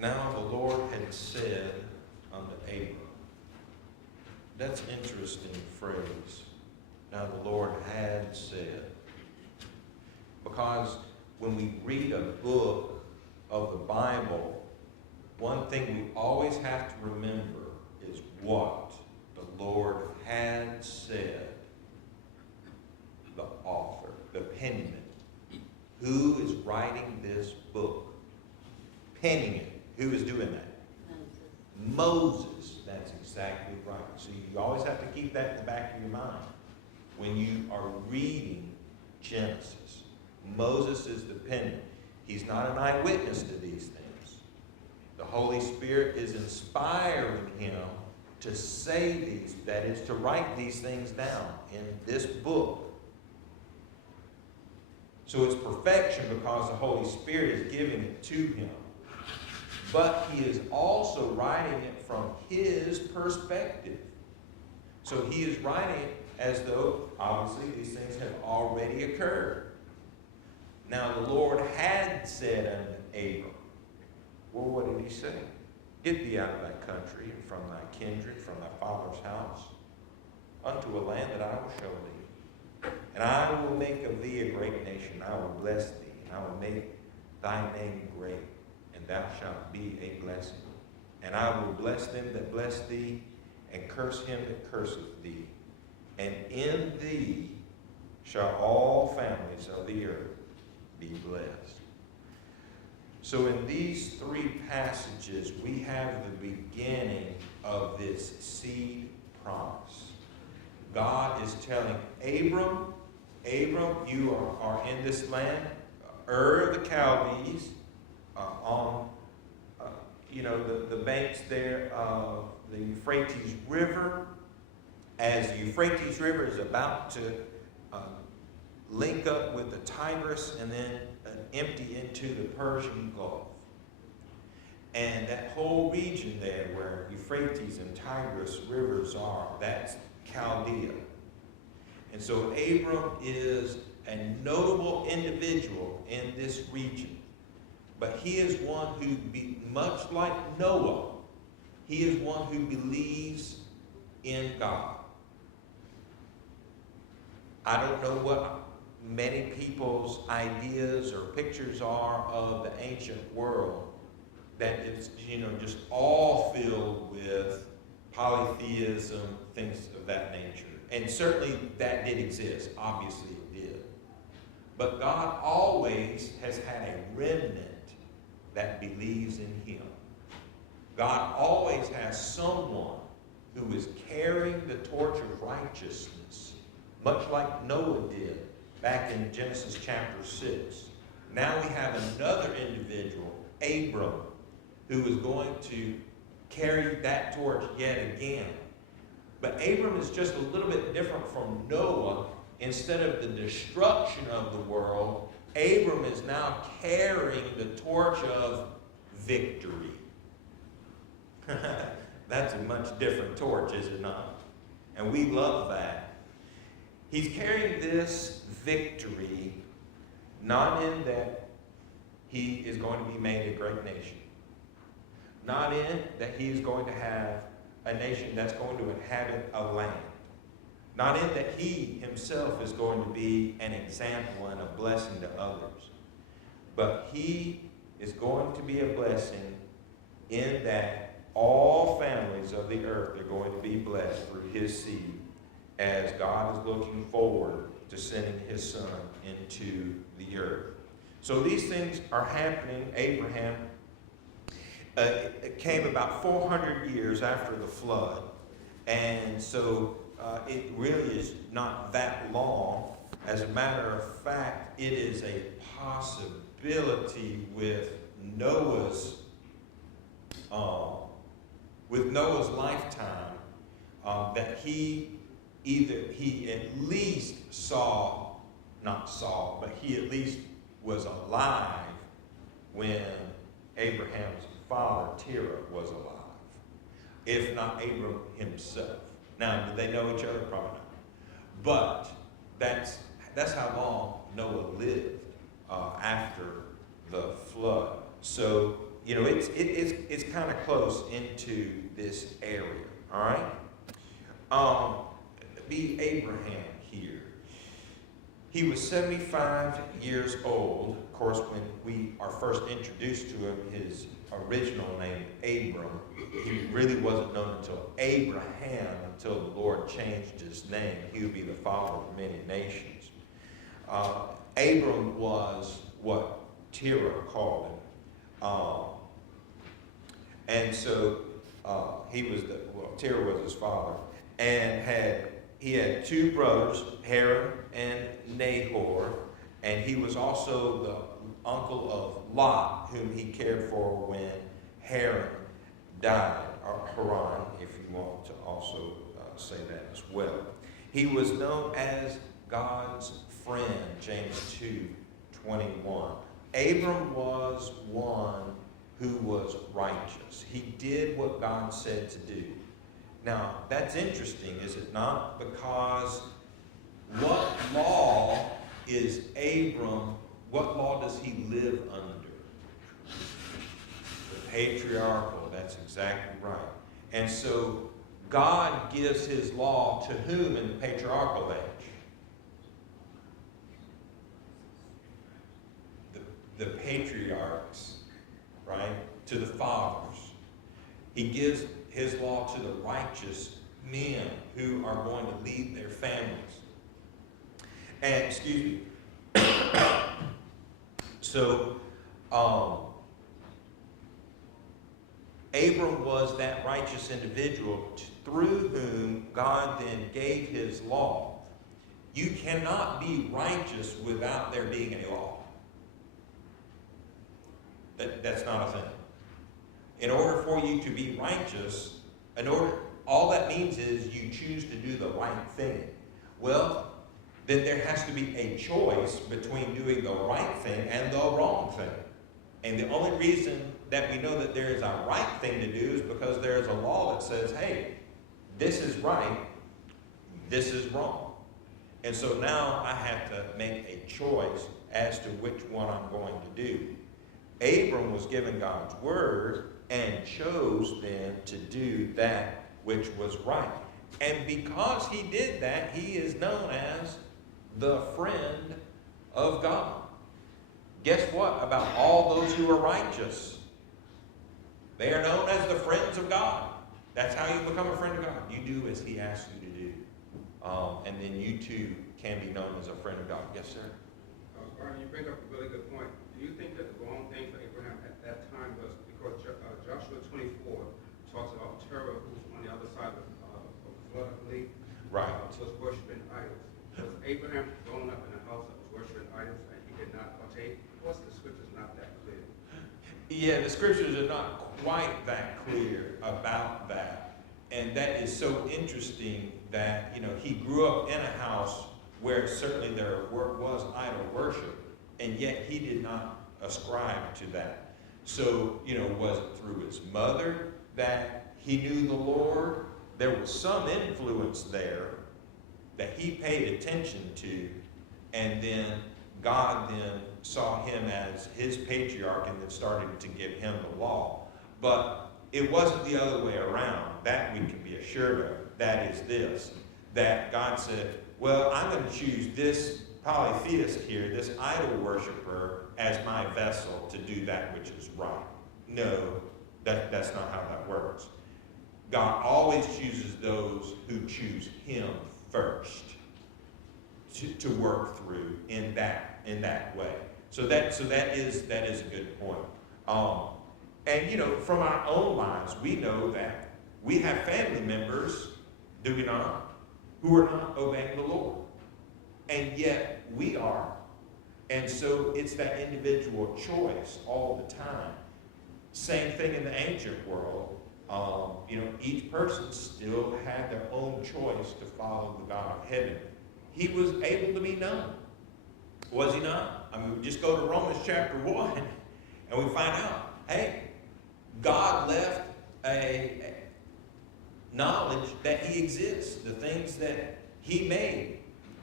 Now the Lord had said unto Abram. That's interesting phrase. Now the Lord had said. Because when we read a book of the Bible, one thing we always have to remember is what the Lord had said. The author, the penman. Who is writing this book? Penning it. Who is doing that? Moses. That's exactly right. So you always have to keep that in the back of your mind when you are reading Genesis. Moses is the penman. He's not an eyewitness to these things. The Holy Spirit is inspiring him to say these, that is, to write these things down in this book. So it's perfection because the Holy Spirit is giving it to him. But he is also writing it from his perspective. So he is writing it as though, obviously, these things have already occurred. Now the Lord had said unto Abram, well, what did he say? Get thee out of thy country and from thy kindred, from thy father's house, unto a land that I will show thee. And I will make of thee a great nation. I will bless thee, and I will make thy name great, and thou shalt be a blessing. And I will bless them that bless thee, and curse him that curseth thee. And in thee shall all families of the earth be blessed. So in these three passages, we have the beginning of this seed promise. God is telling Abram, you are in this land, Ur of the Chaldees, on the banks there of the Euphrates River. As the Euphrates River is about to link up with the Tigris and then empty into the Persian Gulf. And that whole region there where Euphrates and Tigris rivers are, that's Chaldea. And so Abram is a notable individual in this region. But he is one who, much like Noah, he is one who believes in God. I don't know what many people's ideas or pictures are of the ancient world, that it's, just all filled with polytheism, things of that nature. And certainly that did exist. Obviously it did. But God always has had a remnant that believes in him. God always has someone who is carrying the torch of righteousness, much like Noah did back in Genesis chapter 6. Now we have another individual, Abram, who is going to carry that torch yet again. But Abram is just a little bit different from Noah. Instead of the destruction of the world, Abram is now carrying the torch of victory. That's a much different torch, is it not? And we love that. He's carrying this victory, not in that he is going to be made a great nation. Not in that he is going to have a nation that's going to inhabit a land. Not in that he himself is going to be an example and a blessing to others. But he is going to be a blessing in that all families of the earth are going to be blessed through his seed, as God is looking forward to sending his son into the earth. So these things are happening. Abraham it came about 400 years after the flood. And so it really is not that long. As a matter of fact, it is a possibility with Noah's lifetime that he at least he at least was alive when Abraham's father Terah was alive, if not Abram himself. Now, did they know each other? Probably not. But that's how long Noah lived after the flood. So it's kind of close into this area, all right? Be Abraham here. He was 75 years old. Of course, when we are first introduced to him, his original name, Abram, he really wasn't known until Abraham, until the Lord changed his name. He would be the father of many nations. Abram was what Terah called him. And so Terah was his father. And he had two brothers, Haran and Nahor, and he was also the uncle of Lot, whom he cared for when Haran died, or Haran, if you want to also say that as well. He was known as God's friend, James 2:21. Abram was one who was righteous. He did what God said to do. Now, that's interesting, is it not? Because what law does he live under? The patriarchal, that's exactly right. And so God gives his law to whom in the patriarchal age? The patriarchs, right? To the fathers. He gives his law to the righteous men who are going to lead their families. And, so, Abram was that righteous individual through whom God then gave his law. You cannot be righteous without there being a law. That's not a thing. In order for you to be righteous, all that means is you choose to do the right thing. Well, then there has to be a choice between doing the right thing and the wrong thing. And the only reason that we know that there is a right thing to do is because there is a law that says, hey, this is right, this is wrong. And so now I have to make a choice as to which one I'm going to do. Abram was given God's word and chose then to do that which was right. And because he did that, he is known as the friend of God. Guess what about all those who are righteous? They are known as the friends of God. That's how you become a friend of God. You do as he asks you to do. And then you too can be known as a friend of God. Yes, sir? Brian, you bring up a really good point. Do you think that the wrong thing for Abraham at that time was because Joshua 24 talks about Terah, who's on the other side of the flood, I believe, right, was worshiping idols. Was Abraham growing up in a house that was worshiping idols and he did not partake? What's the scriptures not that clear? Yeah, the scriptures are not quite that clear about that. And that is so interesting that, he grew up in a house where certainly there was idol worship, and yet he did not ascribe to that. So, was it through his mother that he knew the Lord? There was some influence there that he paid attention to, and then God then saw him as his patriarch and then started to give him the law. But it wasn't the other way around. That we can be assured of. That is this, that God said, well, I'm going to choose this polytheist here, this idol worshiper, as my vessel to do that which is right. No, that's not how that works. God always chooses those who choose him first to work through in that way. So that is a good point. And from our own lives, we know that we have family members, do we not, who are not obeying the Lord. And yet we are. And so it's that individual choice all the time. Same thing in the ancient world. Each person still had their own choice to follow the God of heaven. He was able to be known. Was he not? I mean, we just go to Romans chapter 1 and we find out, hey, God left a knowledge that he exists. The things that he made,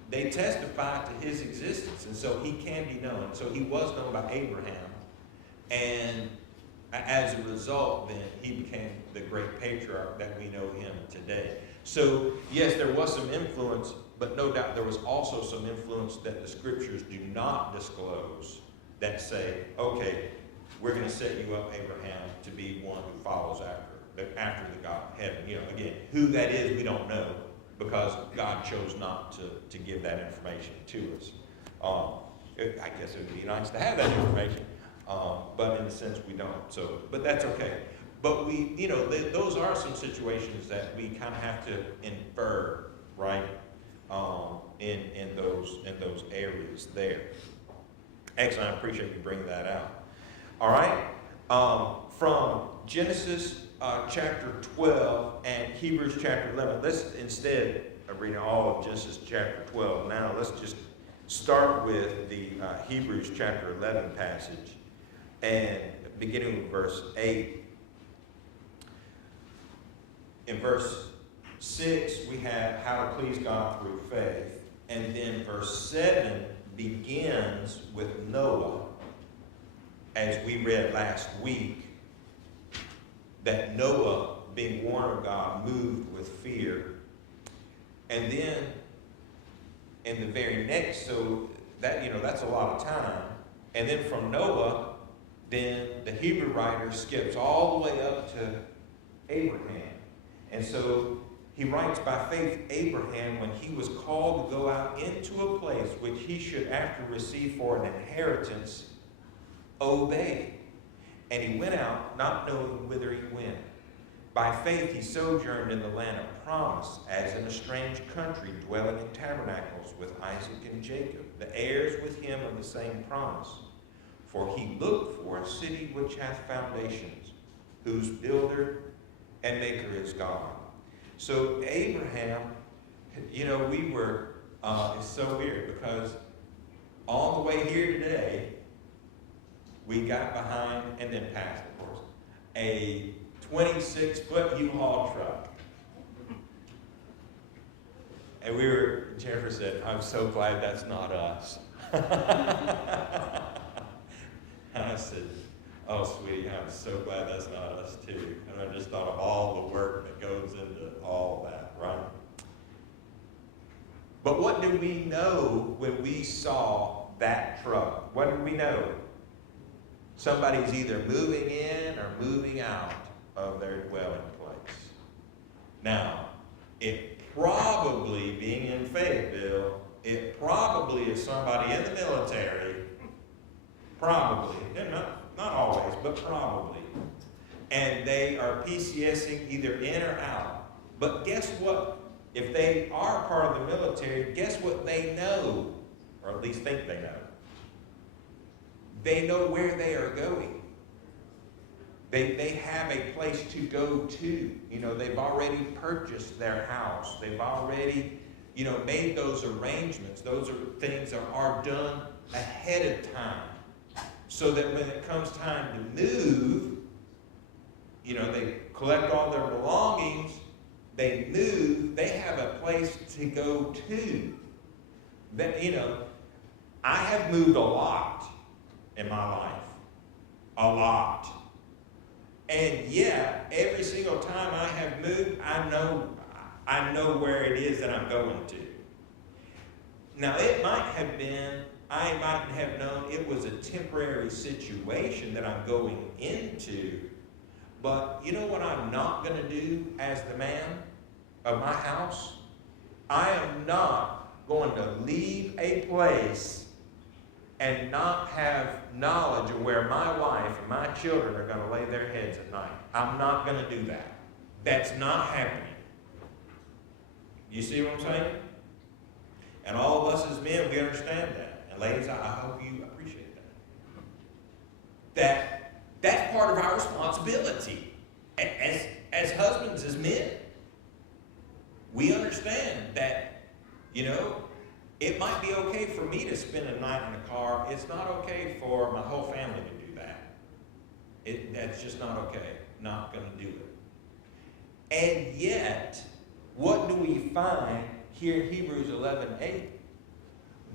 they testify to his existence. And so he can be known. So he was known by Abraham. And as a result, then, he became the great patriarch that we know him today. So, yes, there was some influence, but no doubt there was also some influence that the scriptures do not disclose that say, okay, we're going to set you up, Abraham, to be one who follows after the God of heaven. Again, who that is, we don't know, because God chose not to give that information to us. I guess it would be nice to have that information, but in a sense we don't. So, but that's okay. But those are some situations that we kind of have to infer, right? In those areas there. Excellent. I appreciate you bringing that out. All right. From Genesis chapter 12 and Hebrews chapter 11. Let's, instead of reading all of Genesis chapter 12 now, let's just start with the Hebrews chapter 11 passage, and beginning with verse 8. In verse 6, we have how to please God through faith. And then verse 7 begins with Noah, as we read last week, that Noah, being warned of God, moved with fear. And then in the very next, so that, that's a lot of time. And then from Noah, then the Hebrew writer skips all the way up to Abraham. And so he writes, by faith, Abraham, when he was called to go out into a place which he should after receive for an inheritance, obeyed. And he went out, not knowing whither he went. By faith he sojourned in the land of promise, as in a strange country, dwelling in tabernacles with Isaac and Jacob, the heirs with him of the same promise. For he looked for a city which hath foundations, whose builder and maker is God. So Abraham, it's so weird, because on the way here today, we got behind, and then past, of course, a 26-foot U-Haul truck. And Jennifer said, I'm so glad that's not us. And I said, oh, sweetie, I'm so glad that's not us, too. And I just thought of all the work that goes into all of that, right? But what did we know when we saw that truck? What did we know? Somebody's either moving in or moving out of their dwelling place. Now, it probably, being in Fayetteville, it probably is somebody in the military, probably, not always, but probably, and they are PCSing either in or out. But guess what? If they are part of the military, guess what they know, or at least think they know? They know where they are going. They have a place to go to. They've already purchased their house. They've already, made those arrangements. Those are things that are done ahead of time. So that when it comes time to move, they collect all their belongings, they move, they have a place to go to. I have moved a lot in my life. A lot. And yeah, every single time I have moved, I know where it is that I'm going to. Now, I might have known it was a temporary situation that I'm going into, but you know what I'm not going to do as the man of my house? I am not going to leave a place and not have knowledge of where my wife and my children are going to lay their heads at night. I'm not going to do that. That's not happening. You see what I'm saying? And all of us as men, we understand that. And ladies, I hope you appreciate that. That's part of our responsibility. As husbands, as men, we understand that, it might be okay for me to spend a night in a car. It's not okay for my whole family to do that. That's just not okay. Not going to do it. And yet, what do we find here in Hebrews 11:8?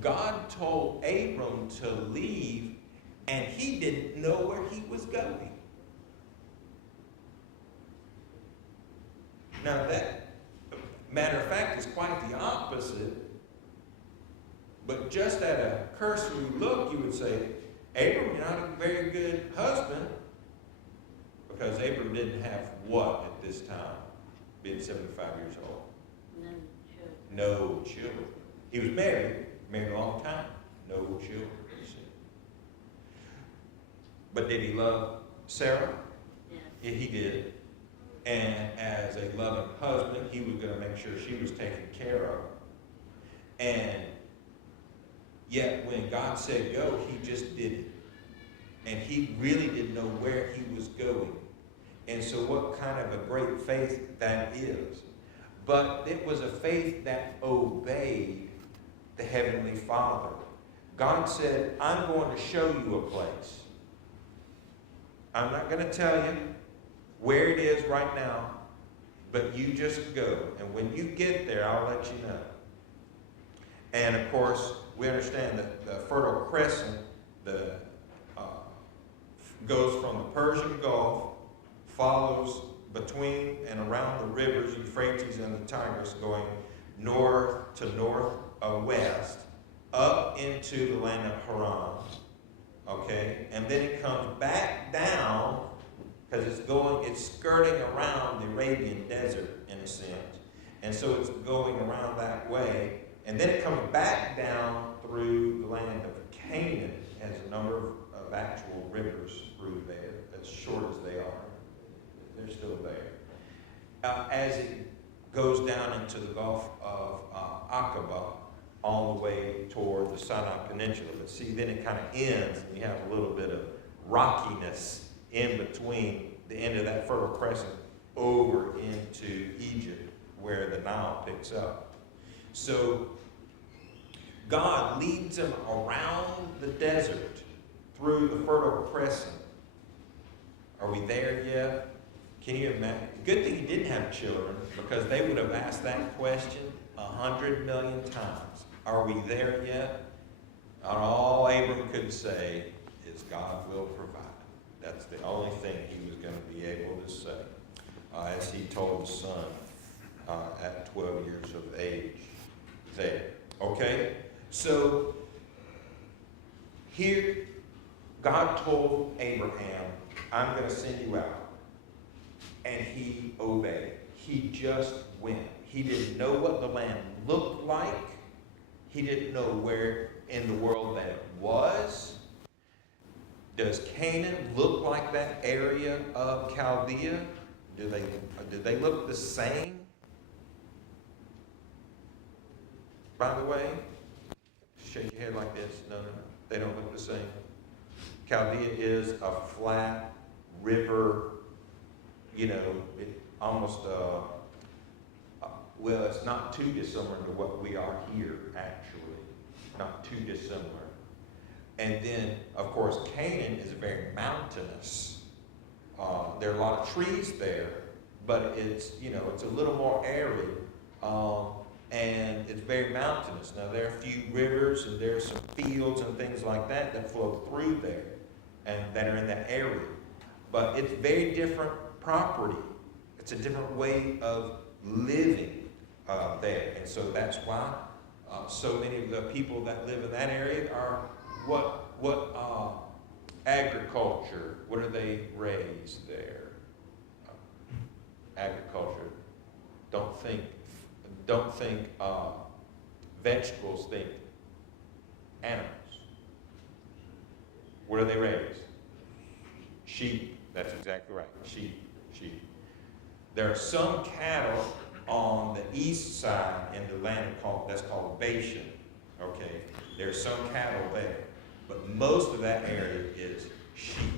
God told Abram to leave, and he didn't know where he was going. Now that, matter of fact, is quite the opposite. But just at a cursory look, you would say, Abram, you're not a very good husband. Because Abram didn't have what at this time, being 75 years old? No children. He was married a long time. No children. But did he love Sarah? Yes. Yeah, he did. And as a loving husband, he was going to make sure she was taken care of. And yet when God said go, he just did it. And he really didn't know where he was going. And so what kind of a great faith that is. But it was a faith that obeyed the Heavenly Father. God said, I'm going to show you a place. I'm not going to tell you where it is right now, but you just go. And when you get there, I'll let you know. And of course, we understand that the Fertile Crescent goes from the Persian Gulf, follows between and around the rivers, Euphrates and the Tigris, going north to northwest, up into the land of Haran. Okay? And then it comes back down, because it's skirting around the Arabian desert, in a sense. And so it's going around that way. And then it comes back down through the land of Canaan. It has a number of actual rivers through there, as short as they are. They're still there. As it goes down into the Gulf of Aqaba, all the way toward the Sinai Peninsula. But see, then it kind of ends, and you have a little bit of rockiness in between the end of that Fertile Crescent over into Egypt, where the Nile picks up. So God leads them around the desert through the Fertile Crescent. Are we there yet? Can you imagine? Good thing he didn't have children, because they would have asked that question 100 million times. Are we there yet? And all Abram could say is God will provide. That's the only thing he was going to be able to say, as he told his son at 12 years of age there. Okay? So here, God told Abraham, I'm going to send you out. And he obeyed. He just went. He didn't know what the land looked like. He didn't know where in the world that it was. Does Canaan look like that area of Chaldea? Do they look the same? By the way, shake your head like this. No. They don't look the same. Chaldea is a flat river. It almost, it's not too dissimilar to what we are here, actually. Not too dissimilar. And then, of course, Canaan is very mountainous. There are a lot of trees there, but it's a little more arid, and it's very mountainous. Now, there are a few rivers, and there are some fields and things like that flow through there, and that are in that area. But it's very different property. It's a different way of living there. And so that's why so many of the people that live in that area are what agriculture, what do they raise there? Agriculture. Don't think vegetables, think animals. What do they raise? Sheep. That's exactly right. Sheep. There are some cattle on the east side in the land that's called Bashan. Okay, there's some cattle there, but most of that area is sheep.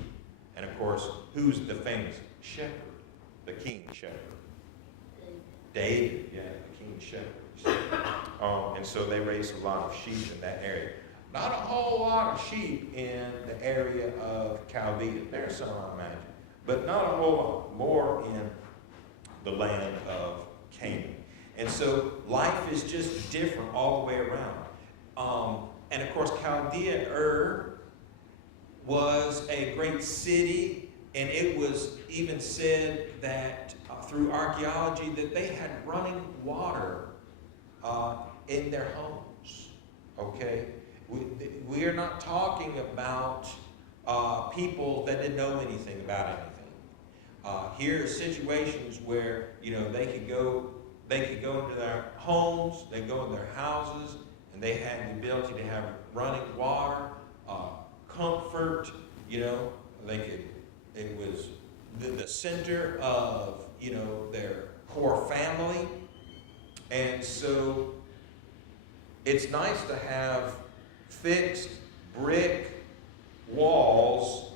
And of course, who's the famous shepherd? The king shepherd. David, yeah, the king shepherd. And so they raise a lot of sheep in that area. Not a whole lot of sheep in the area of Chaldea. There's some, I imagine, but not a whole lot more in the land of Canaan. And so life is just different all the way around. And of course, Chaldea was a great city, and it was even said that through archaeology that they had running water in their homes. Okay? We are not talking about people that didn't know anything about anything. Here are situations where, they could go into their homes, they go in their houses, and they had the ability to have running water, comfort, it was the center of, their core family. And so it's nice to have fixed brick walls,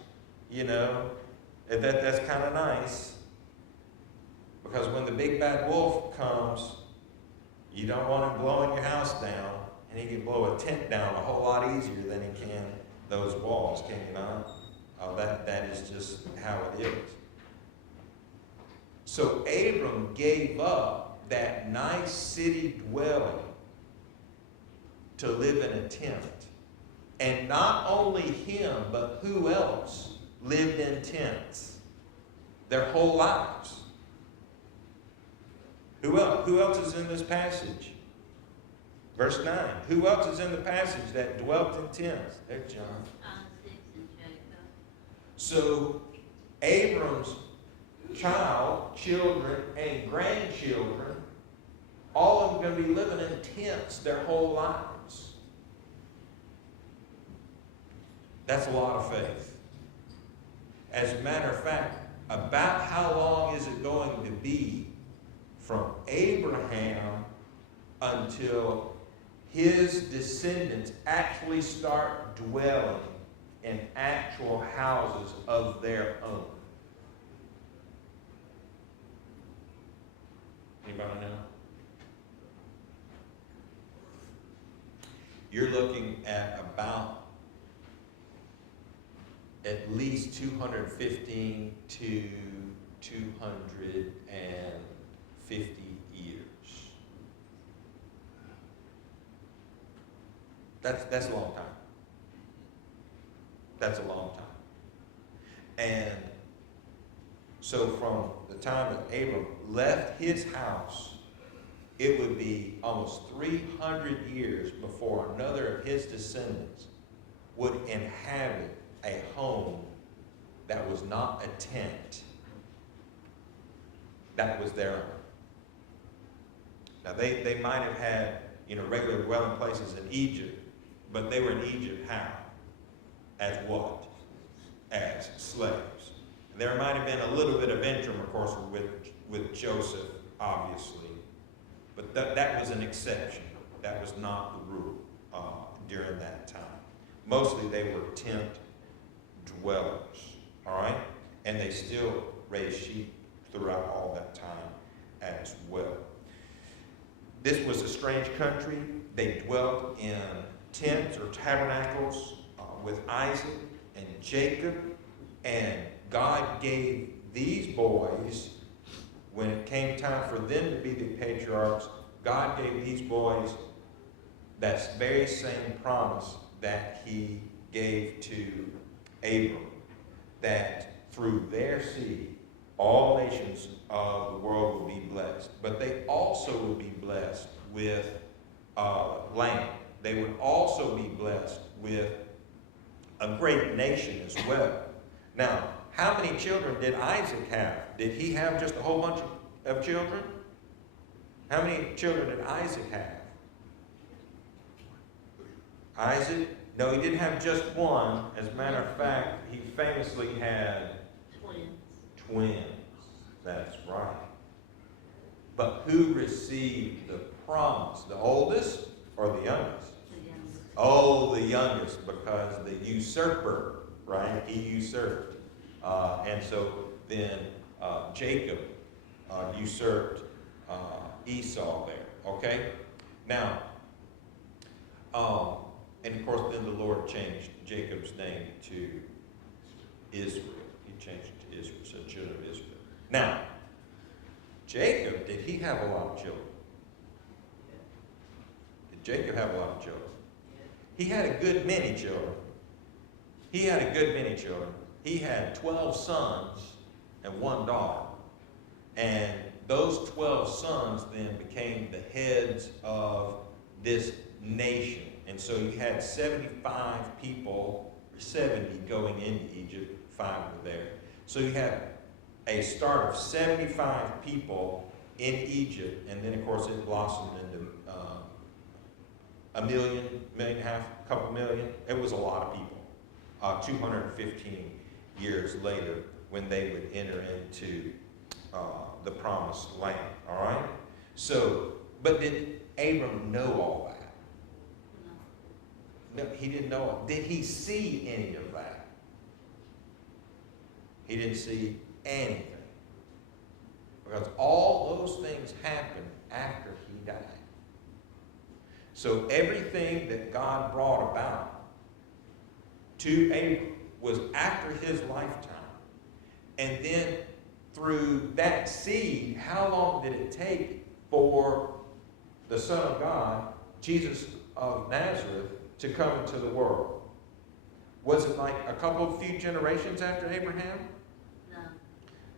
that's kind of nice. Because when the big bad wolf comes, you don't want him blowing your house down, and he can blow a tent down a whole lot easier than he can those walls, can you not? That is just how it is. So Abram gave up that nice city dwelling to live in a tent. And not only him, but who else lived in tents their whole lives? Who else? Who else is in this passage? Verse 9. Who else is in the passage that dwelt in tents? There's John. Isaac and Jacob. So Abram's children, and grandchildren, all of them are going to be living in tents their whole lives. That's a lot of faith. As a matter of fact, about how long is it going to be from Abraham until his descendants actually start dwelling in actual houses of their own? Anybody know? You're looking at about at least 215 to 250 years. That's a long time. That's a long time. And so from the time that Abram left his house, it would be almost 300 years before another of his descendants would inhabit a home that was not a tent, that was their own. Now they might have had, regular dwelling places in Egypt, but they were in Egypt how? As what? As slaves. And there might have been a little bit of intercourse with Joseph, obviously, but that was an exception. That was not the rule during that time. Mostly they were tent dwellers, all right? And they still raised sheep throughout all that time as well. This was a strange country. They dwelt in tents or tabernacles with Isaac and Jacob, and God gave these boys, when it came time for them to be the patriarchs, God gave these boys that very same promise that he gave to Abram, that through their seed, all nations of the world will be blessed. But they also will be blessed with land. They would also be blessed with a great nation as well. Now, how many children did Isaac have? Did he have just a whole bunch of children? How many children did Isaac have? Isaac? No, he didn't have just one. As a matter of fact, he famously had twins. That's right. But who received the promise? The oldest or the youngest? The youngest. Oh, the youngest, because the usurper, right? He usurped. And so then Jacob usurped Esau there, okay? Now, and of course then the Lord changed Jacob's name to Israel. He changed it to Israel, so children of Israel. Now, Jacob, did he have a lot of children? Did Jacob have a lot of children? He had a good many children. He had 12 sons and one daughter. And those 12 sons then became the heads of this nation. And so you had 75 people, or 70 going into Egypt, 5 were there. So you had a start of 75 people in Egypt, and then of course it blossomed into a million, million and a half, couple million. It was a lot of people. 215 years later, when they would enter into the promised land. All right. So, but did Abram know all that? No, he didn't know it. Did he see any of that? He didn't see anything. Because all those things happened after he died. So everything that God brought about to Abram was after his lifetime. And then through that seed, how long did it take for the Son of God, Jesus of Nazareth, to come into the world? Was it like a few generations after Abraham? No.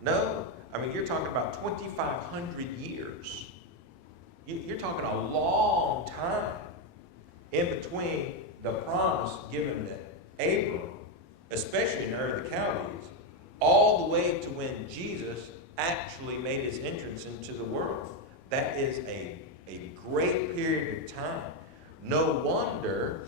No. I mean, you're talking about 2,500 years. You're talking a long time in between the promise given to Abram, especially in Ur of the Chaldees, all the way to when Jesus actually made his entrance into the world. That is a great period of time. No wonder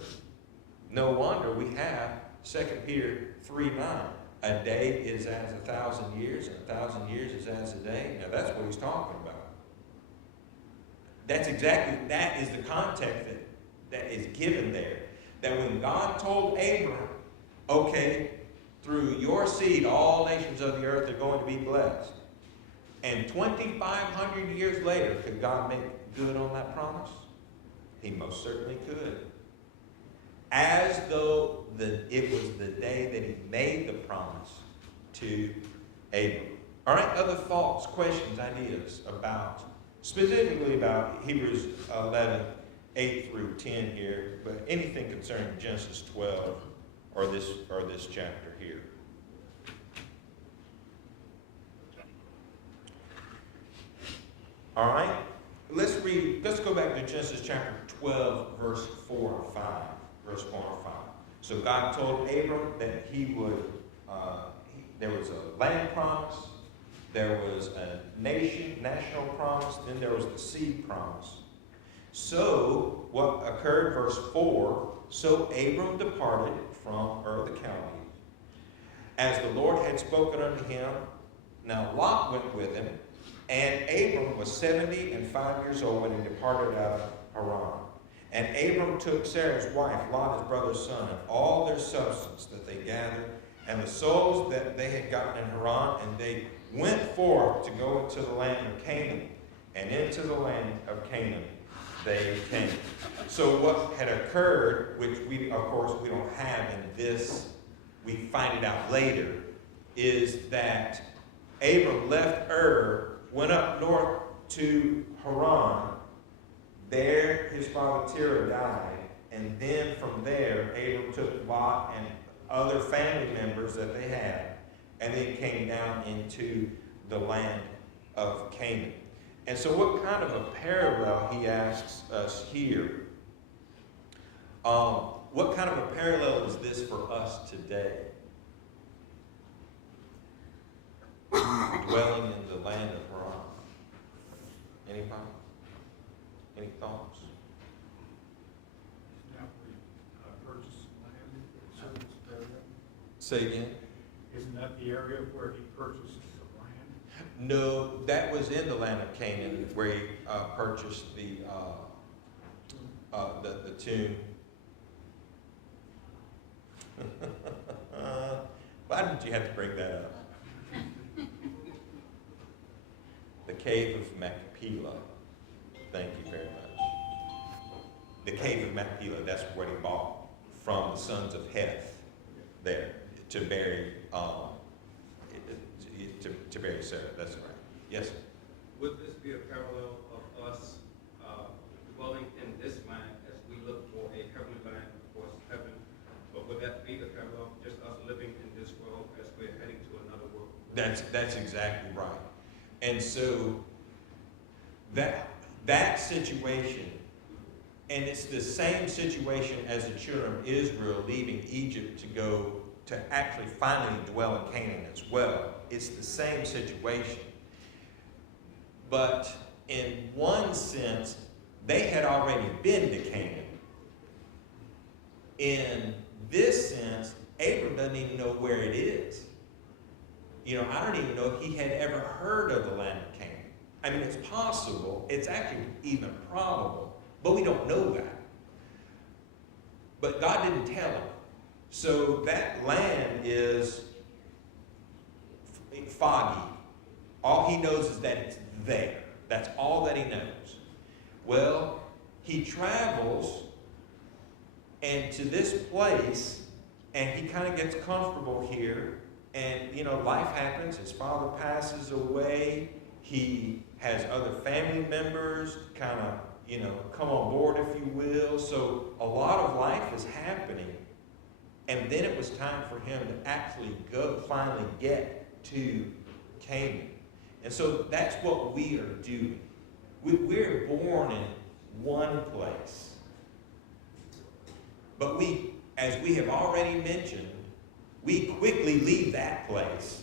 we have 2 Peter 3:9. A day is as 1,000 years, and 1,000 years is as a day. Now that's what he's talking about. That is the context that is given there. That when God told Abraham, okay, through your seed, all nations of the earth are going to be blessed. And 2,500 years later, could God make good on that promise? He most certainly could. As though it was the day that he made the promise to Abram. All right, other thoughts, questions, ideas about, specifically about Hebrews 11, 8 through 10 here, but anything concerning Genesis 12 or this chapter here. All right, let's go back to Genesis chapter 12, verse 4 and 5. Verse 4 and 5. So God told Abram that he would, there was a land promise, there was a national promise, then there was the seed promise. So what occurred, verse 4, so Abram departed from Ur of the Chaldees, as the Lord had spoken unto him. Now Lot went with him, and Abram was 75 years old when he departed out of Haran. And Abram took Sarah's wife, Lot his brother's son, and all their substance that they gathered, and the souls that they had gotten in Haran, and they went forth to go into the land of Canaan. And into the land of Canaan they came. So what had occurred, which we don't have in this, we find it out later, is that Abram left Ur, went up north to Haran. There his father Terah died, and then from there Abram took Lot and other family members that they had, and then came down into the land of Canaan. And so what kind of a parallel, he asks us here, what kind of a parallel is this for us today? Dwelling in the land of Haran. Anybody? Any thoughts? Now we purchased land, service area. Say again? Isn't that the area where he purchased the land? No, that was in the land of Canaan where he purchased the tomb. Why did you have to bring that up? The cave of Machpelah. Thank you very much. The cave of Machpelah, that's what he bought from the sons of Heth there to bury Sarah. That's right. Yes? Would this be a parallel of us dwelling in this land as we look for a heavenly land, of course, heaven? But would that be the parallel, just us living in this world as we're heading to another world? That's exactly right. And so that situation, and it's the same situation as the children of Israel leaving Egypt to go to actually finally dwell in Canaan as well. It's the same situation. But in one sense, they had already been to Canaan. In this sense, Abram doesn't even know where it is. You know, I don't even know if he had ever heard of the land of Canaan. I mean, it's possible. It's actually even probable. But we don't know that. But God didn't tell him. So that land is foggy. All he knows is that it's there. That's all that he knows. Well, he travels and to this place, and he kind of gets comfortable here. And, you know, life happens. His father passes away. He has other family members kind of, you know, come on board, if you will. So a lot of life is happening. And then it was time for him to actually go finally get to Canaan. And so that's what we are doing. We're born in one place. But we, as we have already mentioned, we quickly leave that place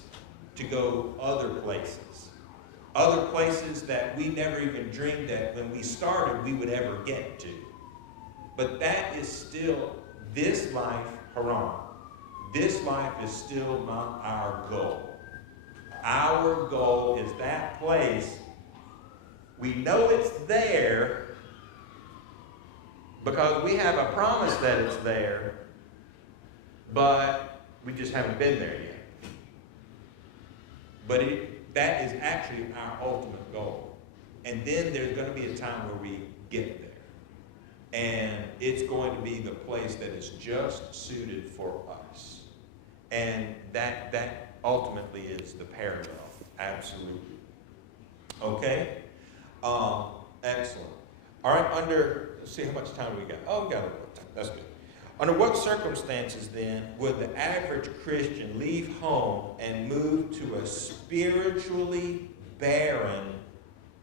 to go other places. Other places that we never even dreamed that when we started we would ever get to. But that is still this life, Haran. This life is still not our goal. Our goal is that place. We know it's there because we have a promise that it's there, but we just haven't been there yet. But that is actually our ultimate goal. And then there's going to be a time where we get there. And it's going to be the place that is just suited for us. And that ultimately is the parallel. Absolutely. Okay? Excellent. All right, let's see how much time we got. Oh, we got a little time. That's good. Under what circumstances, then, would the average Christian leave home and move to a spiritually barren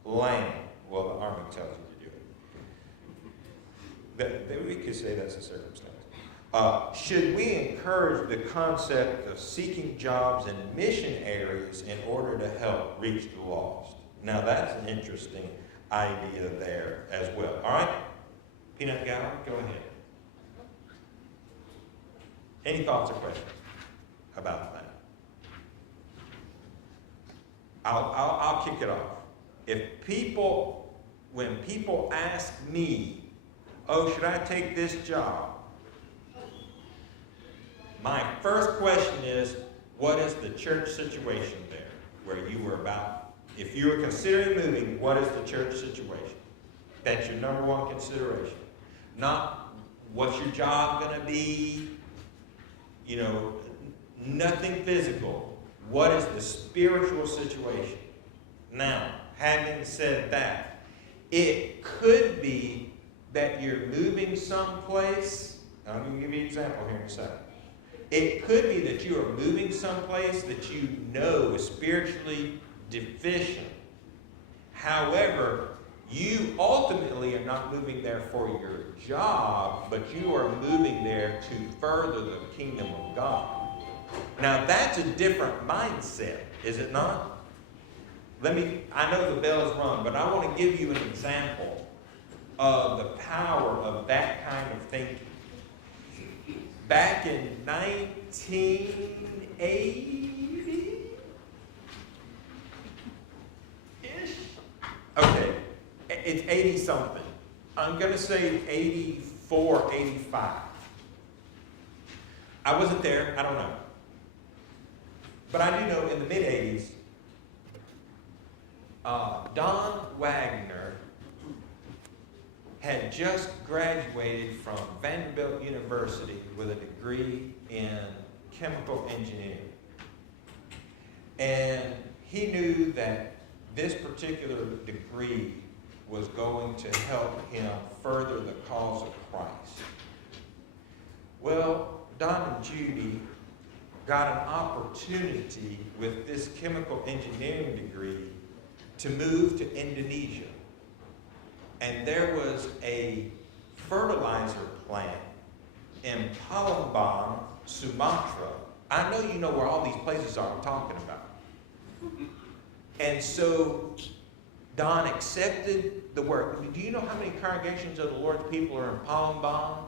land? Well, the Army tells you to do it. We could say that's a circumstance. Should we encourage the concept of seeking jobs in mission areas in order to help reach the lost? Now, that's an interesting idea there as well. All right? Peanut Gallery, go ahead. Any thoughts or questions about that? I'll kick it off. When people ask me, oh, should I take this job? My first question is, what is the church situation there where you were about? If you were considering moving, what is the church situation? That's your number one consideration. Not what's your job going to be, you know, nothing physical. What is the spiritual situation? Now, having said that, it could be that you're moving someplace. I'm going to give you an example here in a second. It could be that you are moving someplace that you know is spiritually deficient. However, you ultimately are not moving there for your job, but you are moving there to further the kingdom of God. Now, that's a different mindset, is it not? I know the bell's rung, but I want to give you an example of the power of that kind of thinking. Back in 1980-ish? Okay, it's 80-something. I'm going to say 84, 85. I wasn't there, I don't know. But I do know in the mid-80s, Don Wagner had just graduated from Vanderbilt University with a degree in chemical engineering. And he knew that this particular degree was going to help him further the cause of Christ. Well, Don and Judy got an opportunity with this chemical engineering degree to move to Indonesia. And there was a fertilizer plant in Palembang, Sumatra. I know you know where all these places are I'm talking about. And so Don accepted the work. Do you know how many congregations of the Lord's people are in Palembang,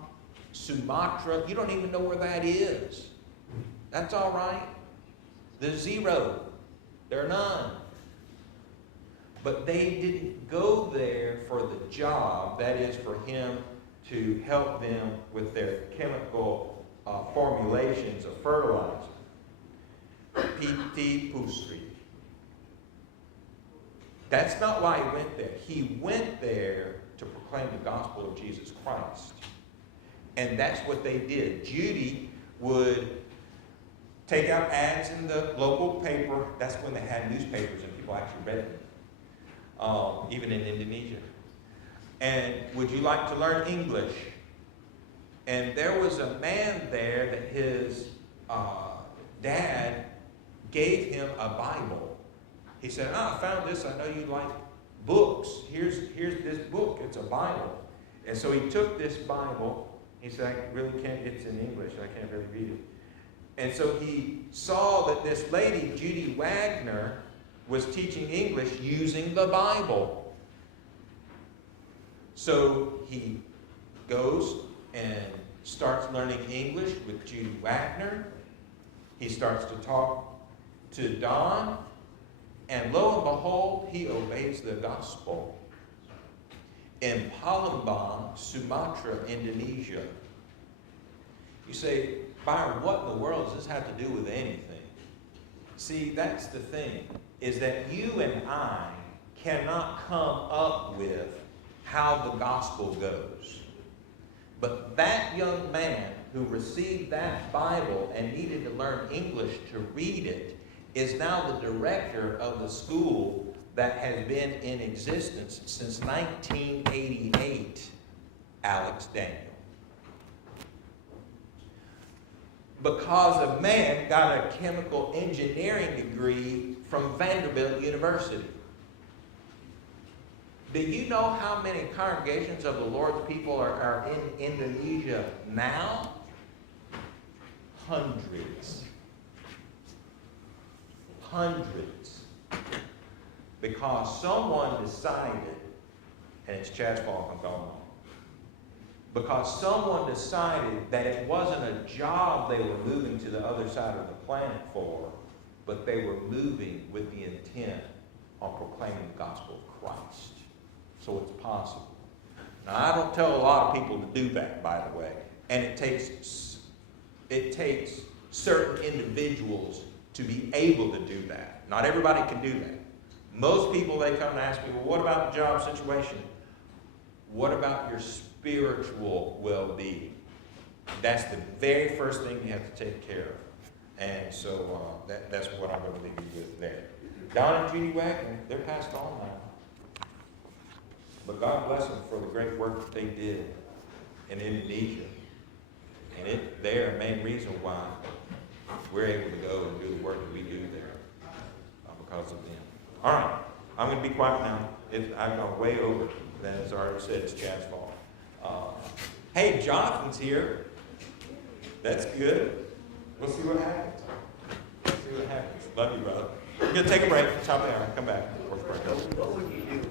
Sumatra? You don't even know where that is. That's all right. There's zero. There are none. But they didn't go there for the job. That is for him to help them with their chemical formulations of fertilizer. Piti Pusri. That's not why he went there. He went there to proclaim the gospel of Jesus Christ. And that's what they did. Judy would take out ads in the local paper. That's when they had newspapers and people actually read them, even in Indonesia. And would you like to learn English? And there was a man there that his dad gave him a Bible. He said, I found this. I know you like books. Here's this book. It's a Bible. And so he took this Bible. He said, I really can't, it's in English. I can't really read it. And so he saw that this lady, Judy Wagner, was teaching English using the Bible. So he goes and starts learning English with Judy Wagner. He starts to talk to Don. And lo and behold, he obeys the gospel. In Palembang, Sumatra, Indonesia. You say, Byron, what in the world does this have to do with anything? See, that's the thing, is that you and I cannot come up with how the gospel goes. But that young man who received that Bible and needed to learn English to read it is now the director of the school that has been in existence since 1988, Alex Daniel. Because a man got a chemical engineering degree from Vanderbilt University. Do you know how many congregations of the Lord's people are in Indonesia now? Hundreds. Hundreds. Because someone decided, and it's Chad's fault I'm going on, because someone decided that it wasn't a job they were moving to the other side of the planet for, but they were moving with the intent on proclaiming the gospel of Christ. So it's possible. Now, I don't tell a lot of people to do that, by the way, and it takes certain individuals to be able to do that. Not everybody can do that. Most people, they come and ask me, well, what about the job situation? What about your spiritual well-being? That's the very first thing you have to take care of. And so that's what I'm going to leave you with there. Don and Judy Wagner, they're passed on now. But God bless them for the great work that they did in Indonesia. And they're the main reason why we're able to go and do the work that we do there because of them. All right, I'm going to be quiet now. I've gone way over. Then, as I already said, it's Chad's fault. Hey, Jonathan's here. That's good. We'll see what happens. Love you, brother. We're going to take a break. Top of the hour. Come back.